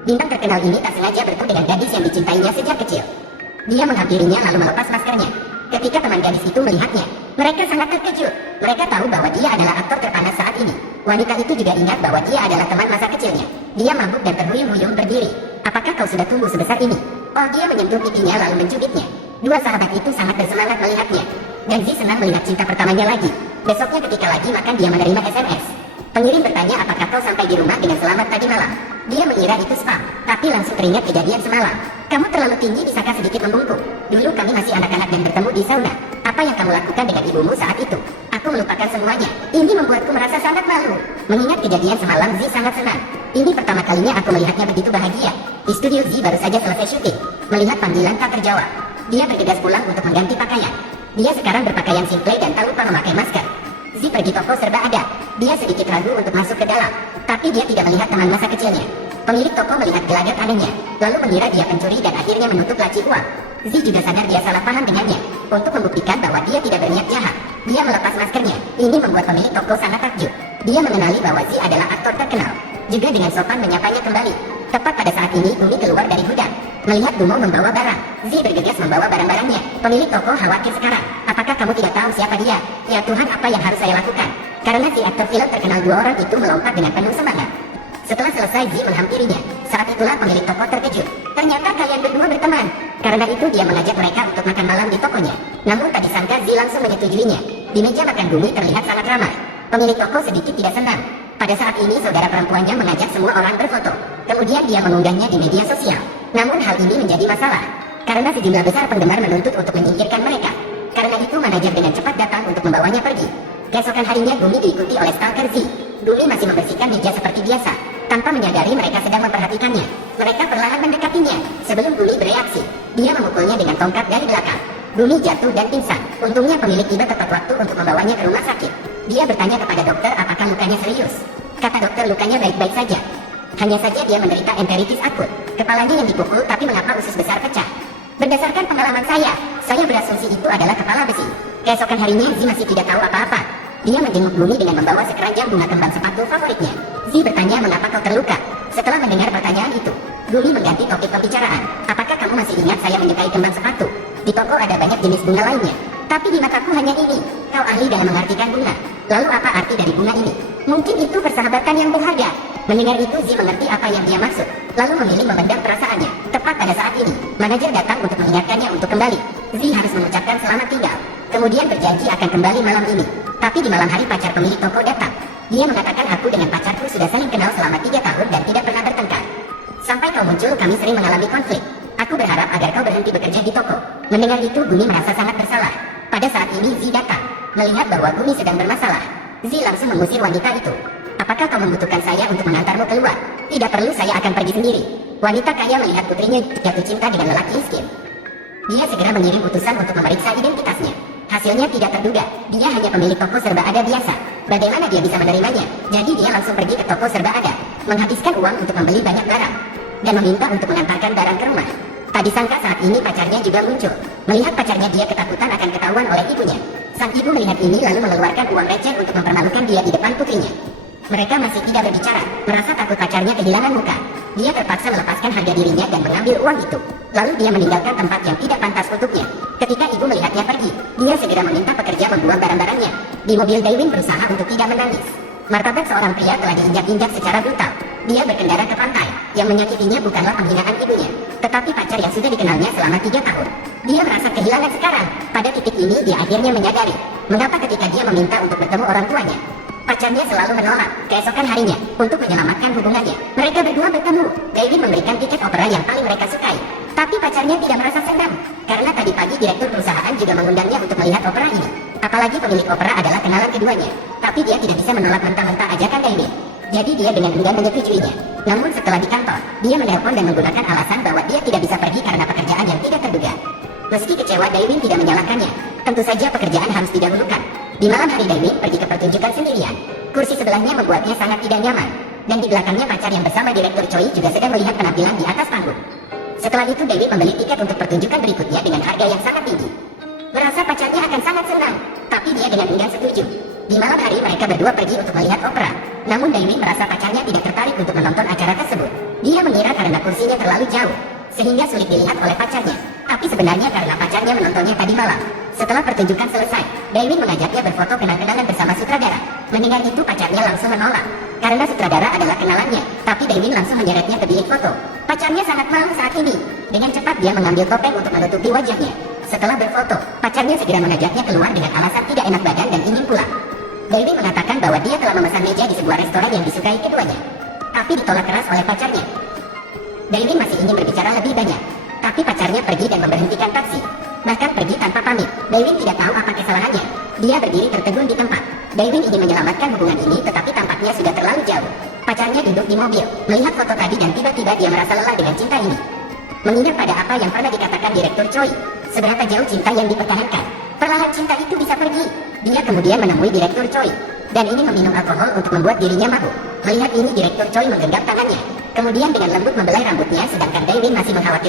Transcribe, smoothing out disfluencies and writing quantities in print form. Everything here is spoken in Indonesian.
Bintang terkenal ini tak sengaja bertemu dengan gadis yang dicintainya sejak kecil. Dia menghampirinya lalu melepas maskernya. Ketika teman gadis itu melihatnya, mereka sangat terkejut. Mereka tahu bahwa dia adalah aktor terpanas saat ini. Wanita itu juga ingat bahwa dia adalah teman masa kecilnya. Dia mabuk dan terhuyung-huyung berdiri. Apakah kau sudah tumbuh sebesar ini? Oh, dia menyentuh pipinya lalu mencubitnya. Dua sahabat itu sangat bersemangat melihatnya. Dan Zi senang melihat cinta pertamanya lagi. Besoknya ketika lagi makan dia menerima SMS. Pengirim bertanya apakah kau sampai di rumah dengan selamat tadi malam. Dia mengira itu spam, tapi langsung teringat kejadian semalam. Kamu terlalu tinggi bisakah sedikit membungkuk. Dulu kami masih anak-anak dan bertemu di sauna. Apa yang kamu lakukan dengan ibumu saat itu? Aku melupakan semuanya. Ini membuatku merasa sangat malu. Mengingat kejadian semalam Zi sangat senang. Ini pertama kalinya aku melihatnya begitu bahagia. Di studio Zi baru saja selesai syuting. Melihat panggilan tak terjawab, dia bergegas pulang untuk mengganti pakaian. Dia sekarang berpakaian simple dan tak lupa memakai masker. Zi pergi toko serba ada. Dia sedikit ragu untuk masuk ke dalam, tapi dia tidak melihat teman masa kecilnya. Pemilik toko melihat gelagat anehnya, lalu mengira dia pencuri dan akhirnya menutup laci uang. Zi juga sadar dia salah paham dengannya. Untuk membuktikan bahwa dia tidak berniat jahat, dia melepas maskernya. Ini membuat pemilik toko sangat takjub. Dia mengenali bahwa Zi adalah aktor terkenal. Juga dengan sopan menyapanya kembali. Tepat pada saat ini Gumi keluar dari gudang. Melihat Dumo membawa barang, Zi bergegas membawa barang-barangnya. Pemilik toko khawatir sekarang. Apakah kamu tidak tahu siapa dia? Ya Tuhan, apa yang harus saya lakukan? Karena si aktor film terkenal dua orang itu melompat dengan penuh semangat. Setelah selesai Zi menghampirinya. Saat itulah pemilik toko terkejut. Ternyata kalian berdua berteman. Karena itu dia mengajak mereka untuk makan malam di tokonya. Namun tak disangka Zi langsung menyetujuinya. Di meja makan Gumi terlihat sangat ramai. Pemilik toko sedikit tidak senang. Pada saat ini saudara perempuannya mengajak semua orang berfoto. Kemudian dia mengunggahnya di media sosial. Namun hal ini menjadi masalah. Karena sejumlah besar penggemar menuntut untuk menyingkirkan mereka. Karena itu manajer dengan cepat datang untuk membawanya pergi. Keesokan harinya Gumi diikuti oleh stalker Z. Gumi masih membersihkan meja seperti biasa. Tanpa menyadari mereka sedang memperhatikannya. Mereka perlahan mendekatinya. Sebelum Gumi bereaksi, dia memukulnya dengan tongkat dari belakang. Gumi jatuh dan pingsan. Untungnya pemilik tiba tepat waktu untuk membawanya ke rumah sakit. Dia bertanya kepada dokter apakah lukanya serius. Kata dokter lukanya baik-baik saja. Hanya saja dia menderita enteritis akut. Kepalanya yang dipukul, tapi mengapa usus besar pecah? Berdasarkan pengalaman saya berasumsi itu adalah kepala besi. Keesokan harinya Zi masih tidak tahu apa-apa. Dia menjenguk Gumi dengan membawa sekeranjang bunga kembang sepatu favoritnya. Zi bertanya mengapa kau terluka. Setelah mendengar pertanyaan itu, Gumi mengganti topik pembicaraan. Apakah kamu masih ingat saya menyukai kembang sepatu? Di toko ada banyak jenis bunga lainnya, tapi di mataku hanya ini. Kau ahli dalam mengartikan bunga. Lalu apa arti dari bunga ini? Mungkin itu persahabatan yang berharga. Mendengar itu Zi mengerti apa yang dia maksud, lalu memilih memendam perasaannya. Tepat pada saat ini, manajer datang untuk mengingatkannya untuk kembali. Zi harus mengucapkan selamat tinggal. Kemudian berjanji akan kembali malam ini. Tapi di malam hari pacar pemilik toko datang. Dia mengatakan aku dengan pacarku sudah saling kenal selama 3 tahun dan tidak pernah bertengkar. Sampai kau muncul kami sering mengalami konflik. Aku berharap agar kau berhenti bekerja di toko. Mendengar itu Gumi merasa sangat bersalah. Pada saat ini Zi datang. Melihat bahwa Gumi sedang bermasalah, Zi langsung mengusir wanita itu. Apakah kau membutuhkan saya untuk mengantarmu keluar? Tidak perlu, saya akan pergi sendiri. Wanita kaya melihat putrinya jatuh cinta dengan lelaki miskin. Dia segera mengirim utusan untuk memeriksa identitasnya. Hasilnya tidak terduga, dia hanya pemilik toko serba ada biasa. Bagaimana dia bisa menerimanya? Jadi dia langsung pergi ke toko serba ada, menghabiskan uang untuk membeli banyak barang, dan meminta untuk mengantarkan barang ke rumah. Tak disangka saat ini pacarnya juga muncul. Melihat pacarnya dia ketakutan akan ketahuan oleh ibunya. Sang ibu melihat ini lalu mengeluarkan uang receh untuk mempermalukan dia di depan putrinya. Mereka masih tidak berbicara, merasa takut pacarnya kehilangan muka. Dia terpaksa melepaskan harga dirinya dan mengambil uang itu. Lalu dia meninggalkan tempat yang tidak pantas untuknya. Ketika ibu melihatnya pergi, dia segera meminta pekerja membuang barang-barangnya. Di mobil Daewin berusaha untuk tidak menangis. Martabat seorang pria telah diinjak-injak secara brutal. Dia berkendara ke pantai. Yang menyakitinya bukanlah penghinaan ibunya, tetapi pacar yang sudah dikenalnya selama 3 tahun. Dia merasa kehilangan sekarang. Pada titik ini dia akhirnya menyadari mengapa ketika dia meminta untuk bertemu orang tuanya, pacarnya selalu menolak. Keesokan harinya, untuk menyelamatkan hubungannya, mereka berdua bertemu. Daewin memberikan tiket opera yang paling mereka sukai. Tapi pacarnya tidak merasa senang, karena tadi pagi direktur perusahaan juga mengundangnya untuk melihat opera ini. Apalagi pemilik opera adalah kenalan keduanya. Tapi dia tidak bisa menolak mentah-mentah ajakan Daewin. Jadi dia dengan enggan menyetujuinya. Namun setelah di kantor, dia menelpon dan menggunakan alasan bahwa dia tidak bisa pergi karena pekerjaan yang tidak terduga. Meski kecewa, Daewin tidak menyalahkannya. Tentu saja pekerjaan harus didahulukan. Di malam hari Daewin pergi ke pertunjukan sendirian. Kursi sebelahnya membuatnya sangat tidak nyaman. Dan di belakangnya pacar yang bersama direktur Choi juga sedang melihat penampilan di atas panggung. Setelah itu Daewin membeli tiket untuk pertunjukan berikutnya dengan harga yang sangat tinggi. Merasa pacarnya akan sangat senang, tapi dia dengan enggan setuju. Di malam hari mereka berdua pergi untuk melihat opera. Namun Daewin merasa pacarnya tidak tertarik untuk menonton acara tersebut. Dia mengira karena kursinya terlalu jauh, sehingga sulit dilihat oleh pacarnya. Tapi sebenarnya karena pacarnya menontonnya tadi malam. Setelah pertunjukan selesai, Daewin mengajaknya berfoto kenal-kenalan bersama sutradara. Mendengar itu pacarnya langsung menolak. Karena sutradara adalah kenalannya, tapi Daewin langsung menyeretnya ke bilik foto. Pacarnya sangat malu saat ini. Dengan cepat dia mengambil topeng untuk menutupi wajahnya. Setelah berfoto, pacarnya segera mengajaknya keluar dengan alasan tidak enak badan dan ingin pulang. Daewin mengatakan bahwa dia telah memesan meja di sebuah restoran yang disukai keduanya. Tapi ditolak keras oleh pacarnya. Daewin masih ingin berbicara lebih banyak. Tapi pacarnya pergi dan memberhentikan taksi. Bahkan pergi tanpa pamit. Daewin tidak tahu apa kesalahannya. Dia berdiri tertegun di tempat. Daewin ingin menyelamatkan hubungan ini, tetapi tampaknya sudah terlalu jauh. Pacarnya duduk di mobil, melihat foto tadi dan tiba-tiba dia merasa lelah dengan cinta ini. Mengingat pada apa yang pernah dikatakan Direktur Choi, seberapa jauh cinta yang dipertahankan, perlahan cinta itu bisa pergi. Dia kemudian menemui Direktur Choi dan ingin meminum alkohol untuk membuat dirinya mabuk. Melihat ini Direktur Choi menggenggam tangannya, kemudian dengan lembut membelai rambutnya, sedangkan Daewin masih mengkhawatirkan